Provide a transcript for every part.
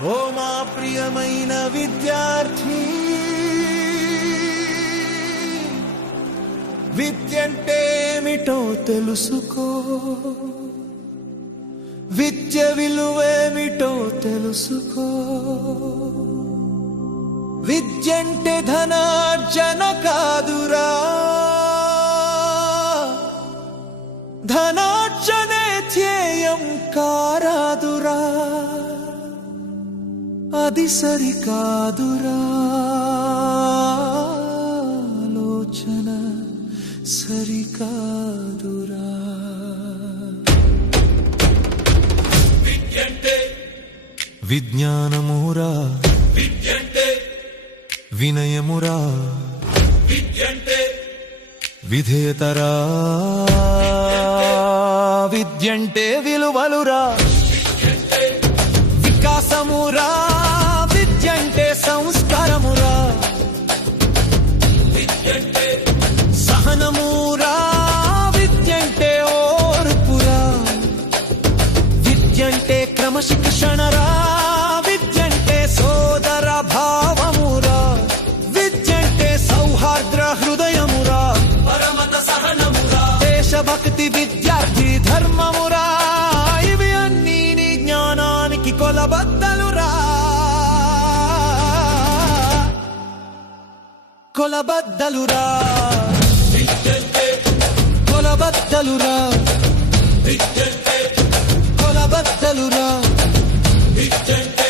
ఓ మా ప్రియమైన విద్యార్థి, విద్యంటే ఏమిటో తెలుసుకో, విద్య విలువేమిటో తెలుసుకో. విద్యంటే ధనార్జన కాదురా, ధనార్జనే ధ్యేయం కారాదురా, అది సరికాదురా, ఆలోచన సరికాదురా. విద్యంటే విజ్ఞానమురా, విద్యంటే వినయమురా, విద్యంటే విధేయతరా. విద్యంటే విలువలురా, వికాసమురా. విద్యంటే సంస్కారమురా, విద్యంటే సహనమురా. విద్యంటే ఓర్పురా, విద్యంటే క్రమశిక్షణరా. విద్యంటే సోదర భావమురా, విద్యంటే సౌహార్ద్ర హృదయమురా. పరమత సహనమురా, దేశభక్తి విద్యార్థి ధర్మమురా. ఇవి అన్నీ నీ జ్ఞానానికి కొలబద్దలురా, కొలబద్దలురా, విద్యంటే కొలబద్దలురా, విద్యంటే కొలబద్దలురా. విద్యంటే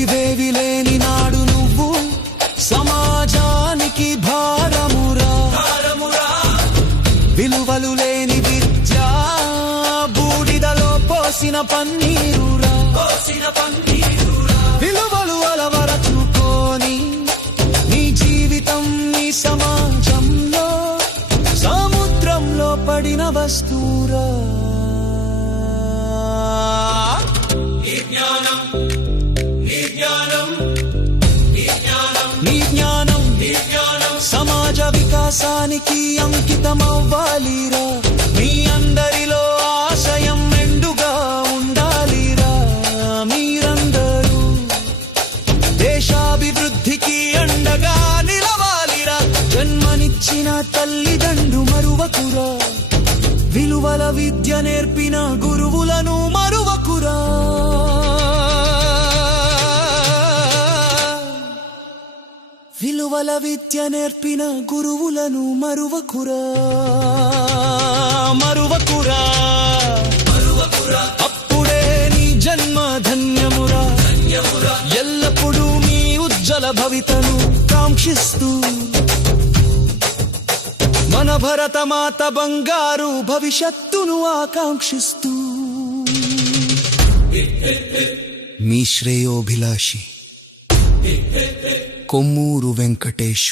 ఇవేవి లేని నాడు నువ్వు సమాజానికి భారమురా. భారమురా, విలువలు లేని విద్య బూడిదలో పోసిన పన్నీరురా. పోసిన పన్నీరురా. విలువలు అలవరచుకొని నీ జీవితం నీ సమాజంలో సముద్రంలో పడిన వస్తువురా. నీ జ్ఞానం, నీ జ్ఞానం, నీ జ్ఞానం, నీ జ్ఞానం నీ జ్ఞానం సమాజ వికాసానికి అంకితమవ్వాలిరా. మీ అందరిలో ఆశయం మెండుగా ఉండాలిరా. మీరందరూ దేశాభివృద్ధికి అండగా నిలవాలిరా. జన్మనిచ్చిన తల్లిదండ్రు మరువకురా, విలువల విద్య నేర్పిన గురువులను మరువకురా. విలువల విద్య నేర్పిన గురువులను మరువకురా, మరువకురా, మరువకురా. అప్పుడే నీ జన్మ ధన్యమురా. ధన్యమురా, ఎల్లప్పుడూ మీ ఉజ్వల భవితను కాంక్షిస్తూ మన భరతమాత బంగారు భవిష్యత్తును ఆకాంక్షిస్తూ మీ శ్రేయోభిలాషి కొమ్మూరు వెంకటేష్.